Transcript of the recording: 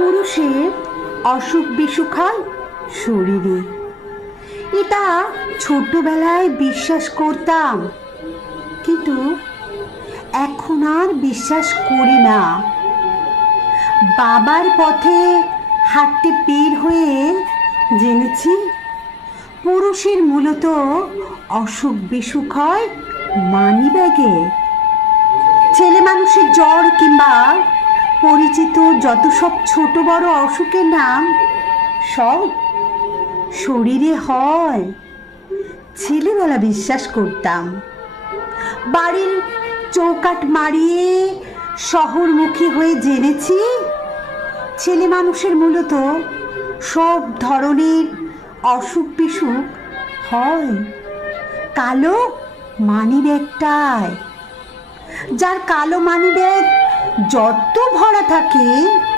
পুরুষের অসুখ বিসুখ হয় শরীরে, এটা ছোটবেলায় বিশ্বাস করতাম, কিন্তু এখন আর বিশ্বাস করি না। বাবার পথে হাঁটতে বের হয়ে জেনেছি পুরুষের মূলত অসুখ বিসুখ হয় মানিব্যাগে। ছেলে মানুষের জ্বর কিংবা পরিচিত যত সব ছোট বড় অসুখের নাম সব শরীরে হয়। ছেলেবেলা বিশ্বাস করতাম। বাড়ির চৌকাঠ মারিয়ে শহরমুখী হয়ে জেনেছি ছেলে মানুষের মূলত সব ধরনের অসুখ বিসুখ হয় কালো মানিব্যাগটায়। যার কালো মানিব্যাগ যত ভরা থাকে